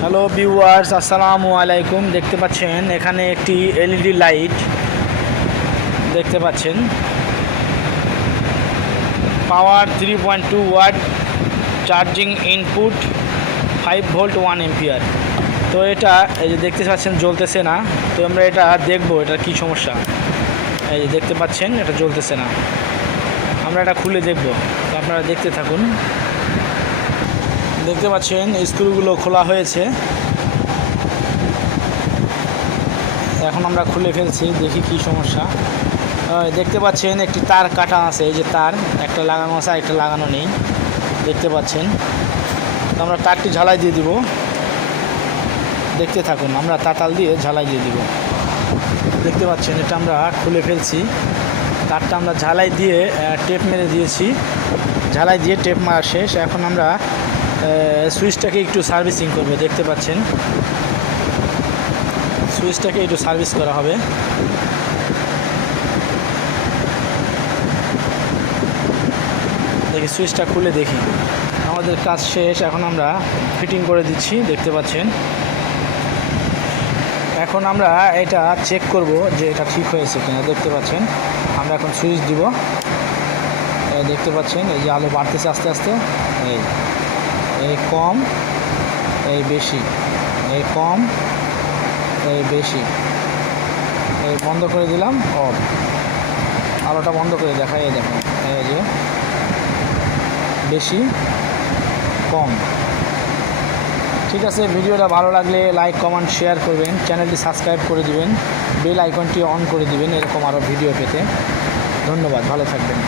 Hello viewers, আসসালামু আলাইকুম। দেখতে পাচ্ছেন এখানে একটি এলইডি লাইট দেখতে পাচ্ছেন। Power 3.2 watt, charging input 5 volt 1 ampere. তো এটা এই যে দেখতে পাচ্ছেন জ্বলতেছে না। তো আমরা এটা দেখব এটার কি সমস্যা। এই যে দেখতে পাচ্ছেন এটা জ্বলতেছে না, আমরা এটা খুলে দেখব। তো আপনারা দেখতে থাকুন। দেখতে পাচ্ছেন স্ক্রুগুলো খোলা হয়েছে, এখন আমরা খুলে ফেলছি, দেখি কি সমস্যা। দেখতে পাচ্ছেন একটি তার কাটা আছে, এই যে তার একটা লাগানো আছে আর একটা লাগানো নেই, দেখতে পাচ্ছেন। তো আমরা তারটি ঝালাই দিয়ে দিব, দেখতে থাকুন। আমরা তাতাল দিয়ে ঝালাই দিয়ে দিব। দেখতে পাচ্ছেন এটা আমরা খুলে ফেলছি, তারটা আমরা ঝালাই দিয়ে টেপ মেরে দিয়েছি। ঝালাই দিয়ে টেপ মারা শেষ। এখন আমরা সুইচটাকে একটু সার্ভিসিং করব। দেখতে পাচ্ছেন সুইচটাকে একটু সার্ভিস করা হবে। দেখি সুইচটা খুলে দেখি। আমাদের কাজ শেষ, এখন আমরা ফিটিং করে দিচ্ছি। দেখতে পাচ্ছেন এখন আমরা এটা চেক করব যে এটা ঠিক হয়েছে কিনা। দেখতে পাচ্ছেন আমরা এখন সুইচ দিব। দেখতে পাচ্ছেন এই যে আলো বাড়তেছে আস্তে আস্তে, এই কম, এই বেশি, এই কম, এই বেশি, এই বন্ধ করে দিলাম, অফ। আলোটা বন্ধ করে দেখাই, দেখুন এই যে বেশি, কম। ঠিক আছে, ভিডিওটা ভালো লাগলে লাইক, কমেন্ট, শেয়ার করবেন। চ্যানেলটি সাবস্ক্রাইব করে দিবেন, বেল আইকনটি অন করে দিবেন এরকম আরও ভিডিও পেতে। ধন্যবাদ, ভালো থাকবেন।